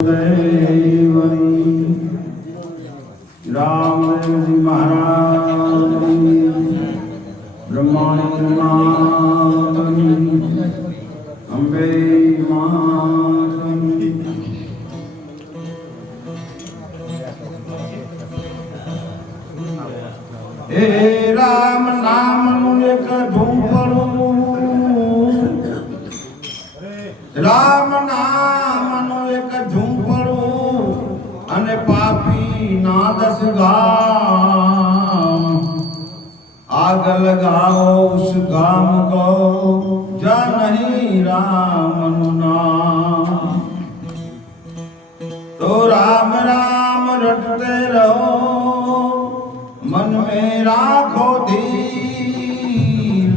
रामदेव जी महाराज ब्रह्मांड अम्बे हे राम नाम एक झूंपड़ू राम नाम एक झूंपड़ू अने पापी ना दस गाम आग लगाओ उस गाम को जा नहीं राम नाम तो राम राम रटते रहो मन में राखो धीर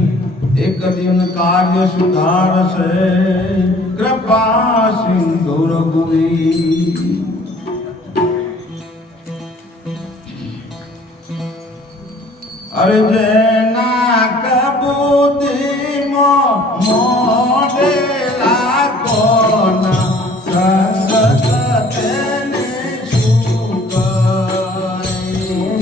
एक दिन कार्य सुधार से कृपा सिंधु रघुवीर अरे जना कबूती मोडेला कोना संगत तेने शुकरी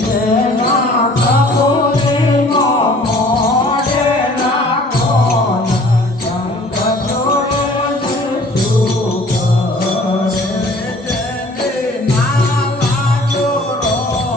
जना कबूती मोडेला कोना संगत तेने शुकरी जने नाला जोरो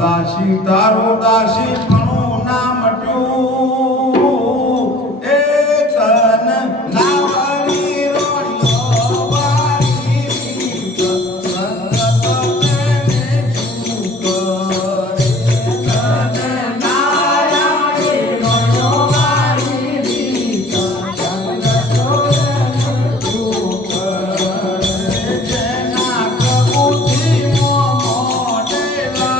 दासी तारो दासी पणो ना मट्यो ए तन नावरी रोणियो वारी संगत तेने शुकरे तन नावरी रोणियो वारी संगत तेने शुकरे जना कबूती मोडेला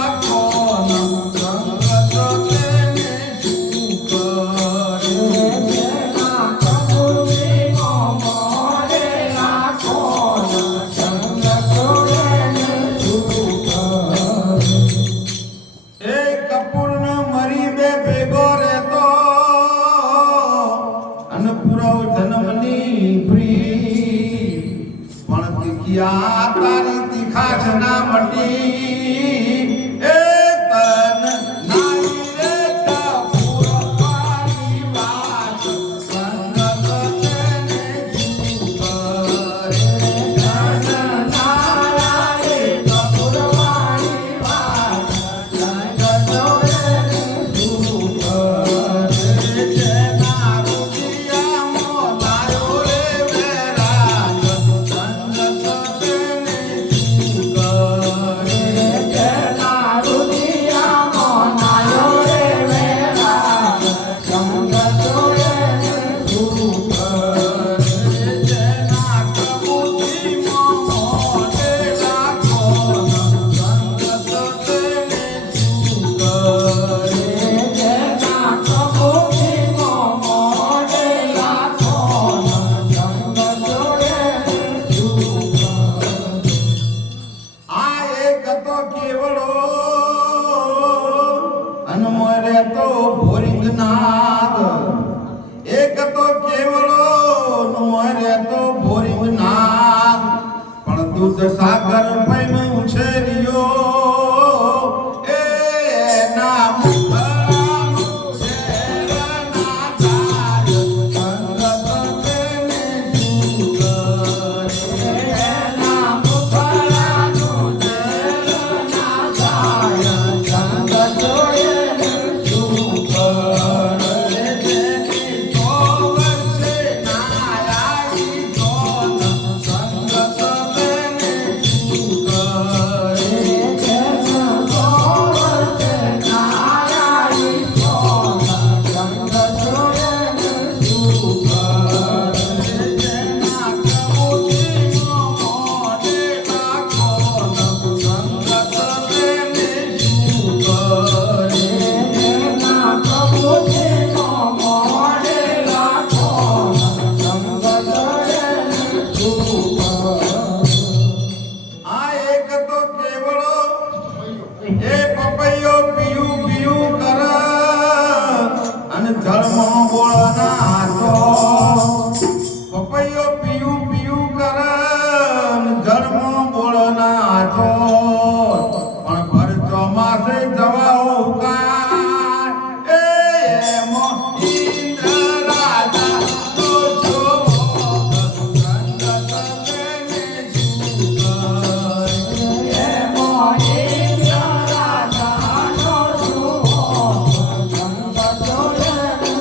तारी तीखा जना मटी ए तन नाई रे कपूर वाली बात संगत तेने शुकरे तन नाई कपूर वाली बात संगत तेने शुकरे जना रुचिया मोलायो रे वेराज संगत एक तो केवलो नुरे तो भोरिंग नाग पण दूध सागर पैन उछेरियो ए ना मुखरा જળમાં બોળના તો પપૈયો પીયું પીયું કરે જળમાં બોળના તો પણ ભર ચોમાસે જવા ઉકાય એમો ઇન્દ્ર રાજા તો જોવો સંગત તેને સુકર એમો ઇન્દ્ર રાજાનો જોવો સંગત તેને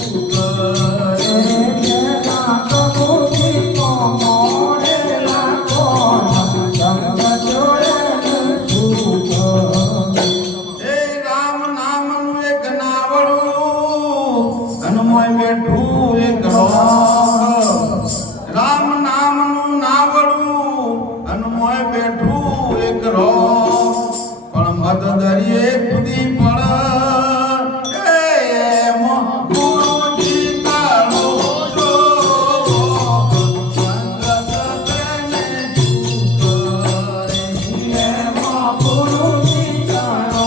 સુકર જેના કબૂતીમાં મોઢેલા કોણ સંગત તેને રામ નામનું એક નાવડું હનુમાન બેઠું એક રોગ રામ નામનું નાવડું હનુમાન બેઠું એક રોગ પણ મત દરિયે કૂદી પડ એમો ગુરુજી તારો જોવો સંગત તેને સુકર એમો ગુરુજી તારો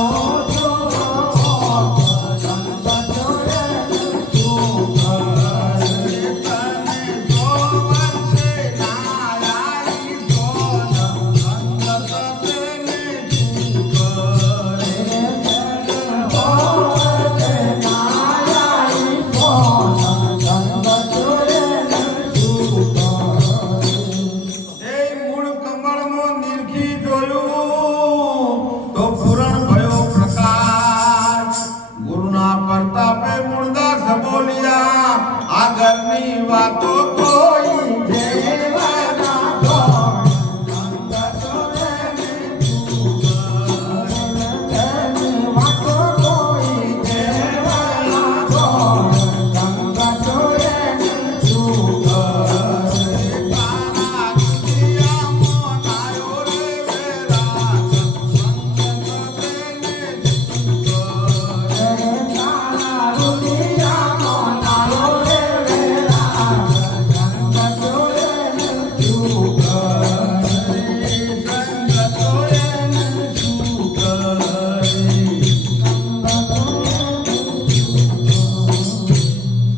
પ્રતાપે મૂળદાસ બોલ્યા આગળની વાતો